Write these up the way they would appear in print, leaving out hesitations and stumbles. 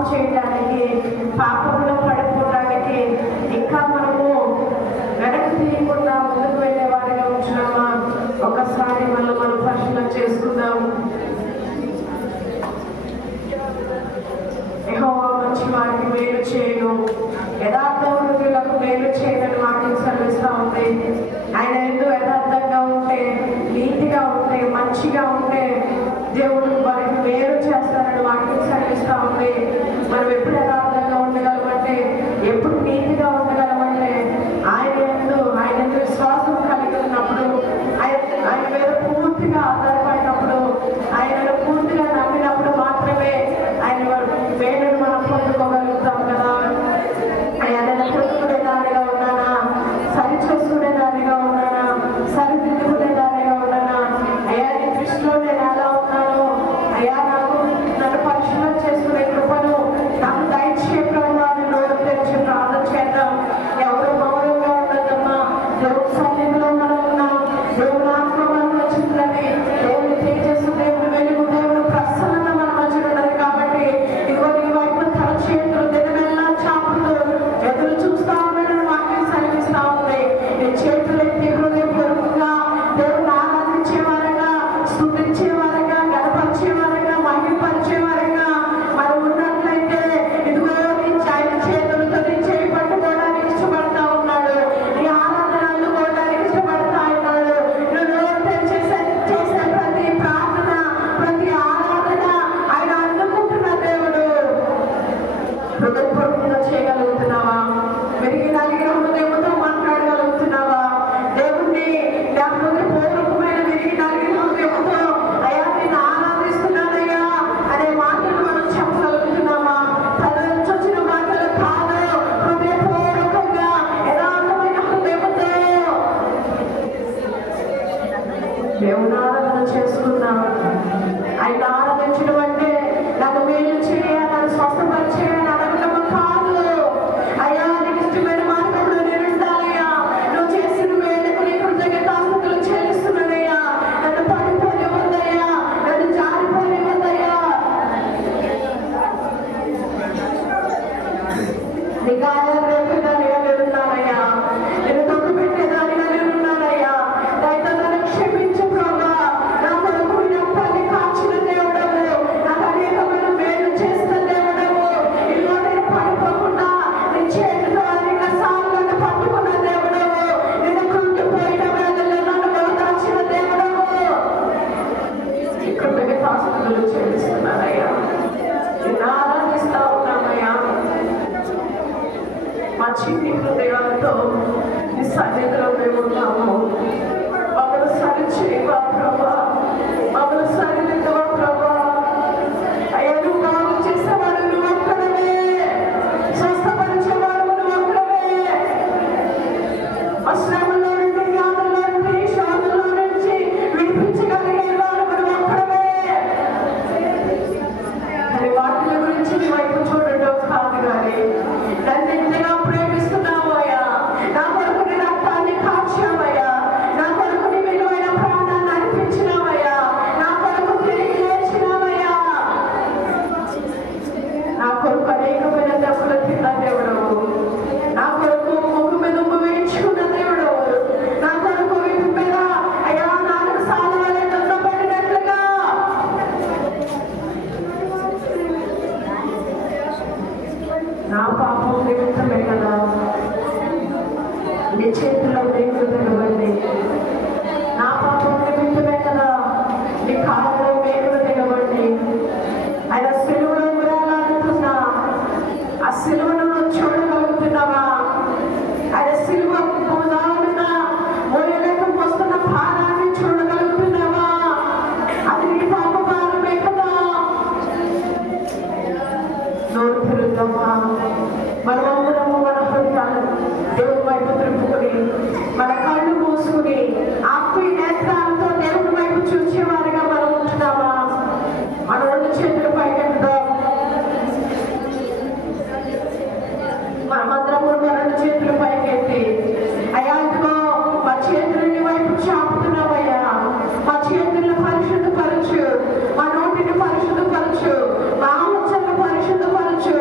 పాపం చేయడానికి, పాపంలో పడిపోవడానికి ఇంకా మనము వెనక్కి తీయకుండా ముందుకు వెళ్ళే వారిగా ఉంటున్నామా? ఒకసారి మనం పరిశీలన చేసుకుందాం. యెహోవా మంచి వారికి మేలు చేయను, యథార్థ హృదయులకు మేలు చేయని వాటిని సెలవిస్తూ ఉంది. ఆయన ఎందు యథార్థంగా ఉంటే, నీతిగా ఉంటే, మంచిగా ఉంటే దేవుడు వారికి మేలు చేస్తారని వాటిని సెలవిస్తూ ఉంది. మనం ఎప్పుడు యథార్థంగా ఉండగలమంటే, ఎప్పుడు నీతిగా ఉండగలమంటే ఆయన ఎందు విశ్వాసం కలిగి ఉన్నప్పుడు, ఆయన మీద పూర్తిగా ఆధారపడినప్పుడు, ఆయనను పూర్తిగా నమ్మినప్పుడు మాత్రమే ఆయన మేలును మనం పొందుకోగలుగుతాం కదా. ఆయన పొందుకునేదానిగా ఉన్నానా, సరి చేసుకునేదానిగా ఉన్నానా, సరిదిద్దుకునేదానిగా ఉన్నానా? అయ్యా నీ దృష్టిలో నేను ఎలా ఉన్నాను? అయ్యా నన్ను పరిశీలన చేసుకునే కృపను నాకు దయచేయ ప్రభువాన్ని నోరు తెరిచి ప్రార్థన చేద్దాం. ఎవరు మౌనంగా ఉండదమ్మా. దేవుడు సన్నిధిలో మనం ఉన్నాం. దేవుడు ఆత్మ మనం వచ్చిందని, దేవుని తేజస్సు, దేవుని వెలుగు, దేవుని ప్రసన్నత మన మధ్య ఉన్నది. కాబట్టి ఇదిగో నీ వైపు తల చేతులు దినమెల్లా చాపుతూ ఎదురు చూస్తా ఉన్నాడని వాక్యం సెలవిస్తా ఉంది. నీ చేతులు ఎత్తి హృదయపూర్వకంగా దేవుని ఆరాధించే వారంగా, స్తుతించే వారంగా, గణపరిచే వారంగా, మహిమపరిచే వారంగా మనం ఉన్నట్లయితే ఇదిగో ఆయన చేతులతో నీ చేయి పట్టుకోవడానికి ఇష్టపడతా ఉన్నాడు. నీ ఆరాధన అందుకోవడానికి ఇష్టపడతా ఉన్నాడు. నువ్వు నోరు తెరిచి చేసే ప్రతి ప్రార్థన, ప్రతి ఆరాధన ఆయన అందుకుంటున్న దేవుడు. హృదయపూర్వకంగా చేయగలుగుతున్నావా? మెరిగి నలిగిన హృదయంతో మాట్లాడగలుగుతున్నావా? దేవుణ్ణి నా హృదయపూర్వకమైన మెరిగి నలిగిన హృదయంతో అయ్యా నేను ఆరాధిస్తున్నానయ్యా అనే మాటలు మనం చెప్పగలుగుతున్నామా? తన నుంచి వచ్చిన మాటలు కాదు, హృదయపూర్వకంగా యథార్థమైన హృదయంతో దేవుని ఆరాధన చేసుకున్నాం. ఆయన ఆరాధించడం అంటే నాకు మేలు చేయ, నన్ను స్వస్థపరిచేయని అడగడం కాదు. అయ్యా నీకు ఇష్టమైన మార్గంలో నేను ఉండాలయ్యా, నువ్వు చేసిన మేలుకు నీ కృతజ్ఞతాస్తుతులు చెల్లిస్తున్నానయ్యా, నన్ను పడిపోనివ్వద్దయ్యా, నన్ను జారిపోనివ్వద్దయ్యా. నీ గాయాలు రేపేదానిగా నేనున్నానయ్యా, నేను తొక్కు పెట్టేదానిగా నేనున్నానయ్యా. దయతో నన్ను క్షమించు ప్రభా. నా కొరకు నీ రక్తాన్ని కాచిన దేవుడవు, నాకు అనేకమైన మేలు చేసిన దేవుడవు. ఇదిగో నేను పడిపోకుండా నీ చేతితో అనేక సార్లు నన్ను పట్టుకున్న దేవుడవు. నేను కృంగిపోయిన వేళల్లో నన్ను ఓదార్చిన దేవుడవు. నీ కృతజ్ఞతాస్తుతులు చెల్లిస్తున్నానయ్యా, నిన్ను ఆరాధిస్తా ఉన్నామయ్యా. మా చిన్ని హృదయాలతో నీ సన్నిధిలో మేము ఉన్నాము. మమ్మల్ని సరిచేయవా ప్రభా, మమ్మల్ని సరిదిద్దవా ప్రభా. అయ్యా నువ్వు బాగు చేసేవాడు నువ్వు ఒక్కడవే, స్వస్థపరిచేవాడు నువ్వు ఒక్కడవే. శ్రమలో నుండి, వ్యాధుల్లో నుండి, శోధనలో నుంచి విడిపించగలిగేవాడు నువ్వు ఒక్కడవే. అని వాటి గురించి నీ వైపు చూడటం కాదు కానీ నన్ను ఎంతగా ప్రేమిస్తున్నావు అయ్యా. నా కొరకు నీ రక్తాన్ని కాచావయ్యా, నా కొరకు నీ విలువైన ప్రాణాన్ని అర్పించినావయ్యా, నా కొరకు తిరిగి లేచినావయ్యా. నా కొరకు అనేకమైన దెబ్బలు తిన్న దేవుడవు, నా కొరకు ముగ్గు మీద ఉమ్ము వేయించుకున్న దేవుడవు, నా కొరకు వీపు మీద అయ్యా 4 సార్లు వలె దున్నబడినట్లుగా నా పాపం నిమిత్తమే కదా నీ చేతిలో దేవుడు దిగబడి, నా పాపం నిమిత్తమే కదా నీ కాళ్ళలో దేవుడు దిగబడి, ఆయన సిలువలో వేలాడుతున్నా ఆ సిలువను నువ్వు చూడగలుగుతున్నావా? ఆయన సిలువ భుజాన మోయలేక వస్తున్న భారాన్ని చూడగలుగుతున్నావా? అది నీ పాప భారమే కదా. నోరు తిరుగుతామా? మనమందరము మన హృదయాలు దేవుని వైపు త్రిప్పుకొని, మన కళ్ళు మూసుకుని ఆత్మీయ నేత్రాలతో దేవుని వైపు చూసేవారుగా మనం ఉంటున్నామా? మన 2 చేతులు పైకెత్తుదాం. మనమందరము 2 చేతులు పైకెత్తి అయ్యా ఇదిగో మా చేతులని వైపు చాపుతున్నామయ్యా. మా చేతులను పరిశుద్ధపరచు, మా నోటిని పరిశుద్ధపరచు, మా ఆలోచనను పరిశుద్ధపరచు.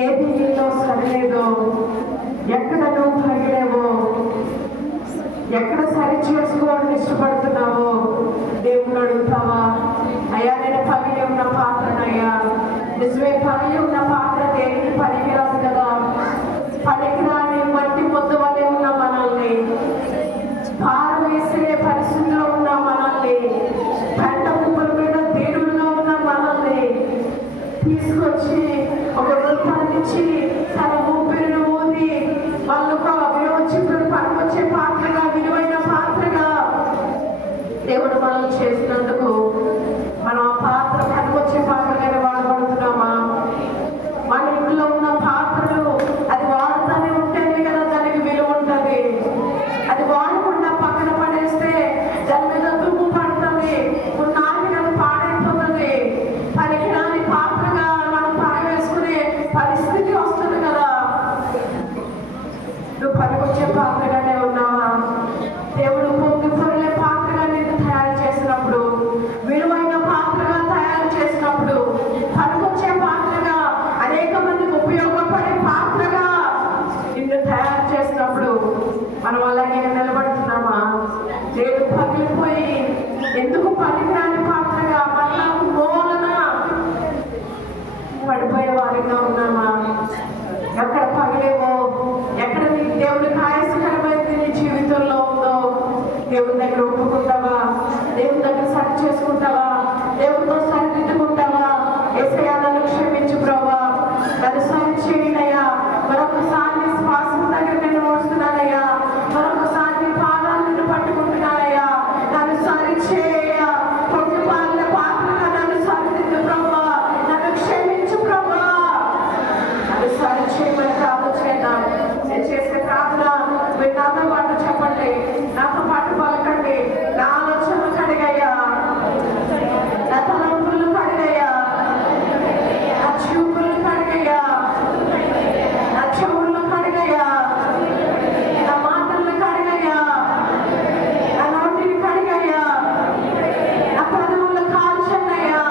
ఏది నీలో సరిలేదో, ఎక్కడ నువ్వు పగిలేవో, ఎక్కడ సరి చేసుకోవాలని ఇష్టపడుతున్నావో దేవుడు అడుగుతావా? అయ్యా, నేను పగిలి ఉన్న పాత్రనయ్యా. నిజమే, పగిలి ఉన్న పాత్ర దేనికి పనికిరాదు కదా. పనికిరాని మట్టి ముద్ద వలె ఉన్న మనల్ని, పారవేసే పరిస్థితిలో ఉన్న మనల్ని, పంట ముప్పుల మీద దేవుడుగా ఉన్న మనల్ని తీసుకొచ్చి ఒక రూపాన్నిచ్చి తన ఊపిరి మనం అలాగే నిలబడుతున్నామా? లేదు పగిలిపోయి ఎందుకు పనికిరాని పాత్రగా మళ్ళా మూలన పడిపోయే వారిగా ఉన్నామా? ఎక్కడ పగిలేవో, ఎక్కడ నీ దేవుడికి ఆయాసకరమైంది నీ జీవితంలో ఉందో దేవుని దగ్గర ఒప్పుకుంటావా? దేవుని దగ్గర సరి చేసుకుంటావా? దేవుడితో సరిదిద్దుకుంటావా? యేసయ్యా నన్ను క్షమించు ప్రభువా, నన్ను సరి చేయనయ్యా, మరొకసారి శ్వాసం దగ్గర నేను మోస్తున్నానయ్యా, మరొకసారి పాదాలను పట్టుకుంటున్నానయ్యా, నన్ను సరి చేయ పొట్టి పాలిన పాత్రగా నన్ను సరిదిద్దు ప్రభువా, నన్ను క్షమించు ప్రభువా, నన్ను సరి చేయమని ప్రార్థన చేద్దాం. నేను చేసే ప్రార్థన మీరు నాతో పాటు చెప్పండి, నాతో పాటు పలకండి. నా ఆలోచనలు కడిగయ్యా, నా తలంపులు కడిగయ్యా, నా చూపులు కడిగయ్యా, నా చెవులు కడిగయ్యా, నా మాటలు కడిగయ్యా, నా నోటిని కడిగయ్యా, నా పదవులు కాల్చన్నయ్యా,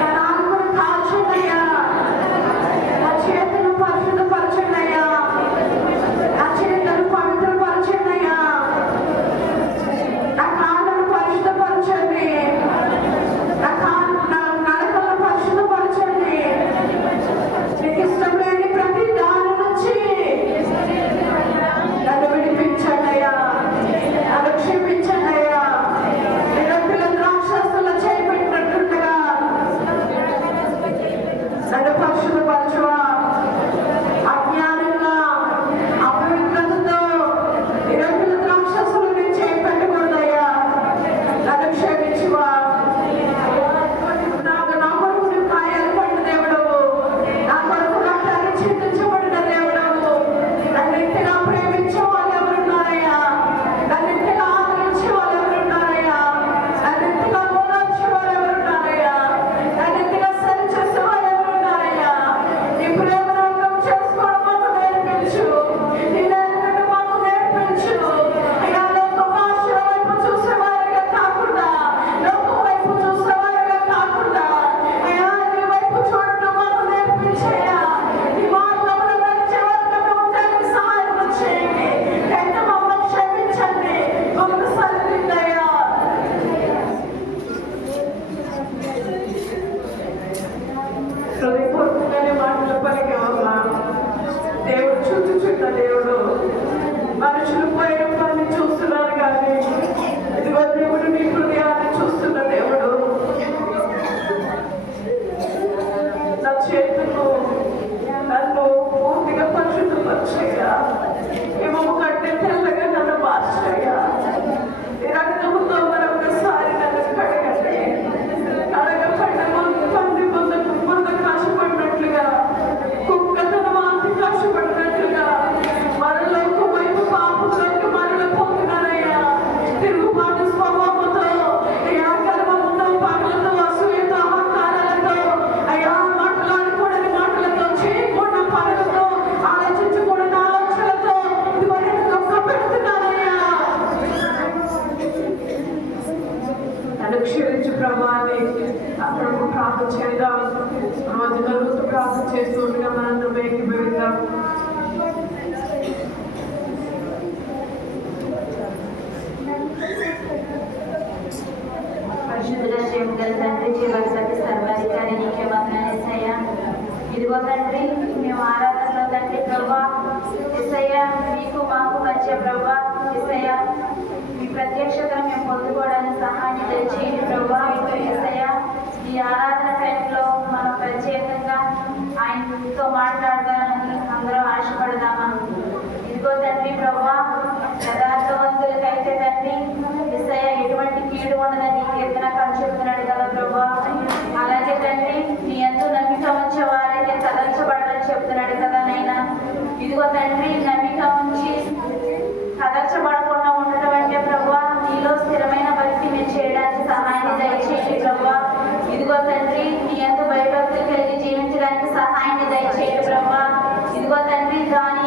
నా నాలుగును కాల్చన్నయ్యా, నా చేతులు పరిశుద్ధపరచన్నయ్యా, నా చేతులు పవిత్రపరచన్నయ్యా, నా కాళ్ళను పరిశుద్ధపరచండి, నా నడకలను పరిశుద్ధపరచండి. నీకు ఇష్టం లేని ప్రతి దాని నుంచి నన్ను విడిపించండి అయ్యా, నన్ను క్షమించండి అయ్యా. నిరొట్టుల ద్రాక్షరసంలో చేపెట్టినట్లుగా నన్ను పరిశుద్ధపరచువా. అజ్ఞానంగా అపవిత్రతతో నిరొట్టుల ద్రాక్షరసంలో నేను చేపెట్టకూడదయ్యా, నన్ను క్షమించువా. నా కొరకు నువ్వు గాయాలు పడిన దేవుడవు, నా కొరకు రక్తాన్ని చిందించబడిన దేవుడవు. నన్ను ఇంతగా ప్రేమించే వాళ్ళు ఎవరున్నారయ్యా? నన్ను ఇంతగా ఆదరించే వాళ్ళు ఎవరున్నారయ్యా? నన్ను ఇంతగా ఓదార్చే వాళ్ళు ఎవరున్నారయ్యా? నన్ను ఇంతగా సరి చేసే వాళ్ళు ఎవరున్నారయ్యా? నీ ప్రేమను అర్థం చేసుకోవడం మాకు నేర్పించు, నీ నేర్పడం మాకు నేర్పించు అయ్యా. లోక భాషల వైపు చూసేవారిగా కాకుండా, లోకం వైపు చూసేవారిగా కాకుండా అయ్యా నీ వైపు చూడటం మాకు నేర్పించయ్యా. నీ మార్గంలో నడిచే వారిగా ఉండడానికి సహాయం చేయండి. ఎంత మమ్మల్ని క్షమించండి, మమ్మల్ని సరిదిద్దయ్యా. హృదయపూర్వకమైన మాటలు పలికే వల్ల దేవుడు చూచుచున్న దేవుడు, మనుషులు పైన పని చూస్తున్నారు కానీ ఇదిగో దేవుడు నీ హృదయాన్ని చూస్తున్న దేవుడు. నా చేతులు నన్ను పూర్తిగా పరిశుద్ధపరిచేయా, ఏమో కంటే తెల్లగా నన్ను మార్చేయా. నీ రక్తముతో మరొకసారి నన్ను కడగండి. కడగబడ్డ పంది ముందు కాశపడినట్లుగా, కుక్క తన వాంతి కాశపడినట్లుగా మరలోకి వైపు పాపంలోకి మరలిపోతున్నానయ్యా. తిరుగుబాటు స్వభావంతో అయ్యా, గర్వముతో, పనులతో, అసూయతో, అహంకారాలతో అయ్యా, మాట్లాడకూడని మాటలతో, చేయకూడని పనులతో, ఆలోచించకూడని ఆలోచనలతో ఇదిగో నేను దుఃఖపెడుతున్నానయ్యా. నన్ను క్షమించు ప్రభా అని అక్కడ ప్రార్థన చేద్దాం. రోజు నలుగుతూ ప్రార్థన చేస్తూ ఉండగా మనందరం ఏకీభవిద్దాం. పరిశుద్ధుల జీవగల తండ్రి, జీవగలకి సర్వాధికారి నీకే వందనాలు యేసయ్యా. ఇదిగో తండ్రి, మేము ఆరాధనలో తండ్రి ప్రభా యేసయ్యా, మీకు మాకు మధ్య ప్రభా యేసయ్యా, మీ ప్రత్యక్షతను మేము పొందుకోవడానికి సహాయం దయచేయండి ప్రభా యేసయ్యా. ఈ ఆరాధన టైంలో మనం ప్రత్యేకంగా ఆయనతో మాట్లాడదామని అందరం ఆశపడదామా? ఇదిగో తండ్రి ప్రభా, యథార్థవంతులకైతే తండ్రి యేసయ్యా ఎటువంటి కీడు ఉండదని కీర్తనకారుడు చెప్తున్నాడు కదా ప్రభా. అలాగే తండ్రి నీ యందు నమ్మిక ఉంచే వారైతే కదల్చబడాలని చెప్తున్నాడు కదా నైనా. ఇదిగో తండ్రి, నమ్మిక ఉంచి కదల్చబడకుండా ఉండటం అంటే ప్రభా నీలో స్థిరమైన భక్తి మేము చేయడానికి సహాయాన్ని దయచేయండి ప్రభా. ఇదిగో తండ్రి, నీ యందు భయభక్తులు కలిగి జీవించడానికి సహాయాన్ని దయచేయండి ప్రభా. ఇదిగో తండ్రి, దాని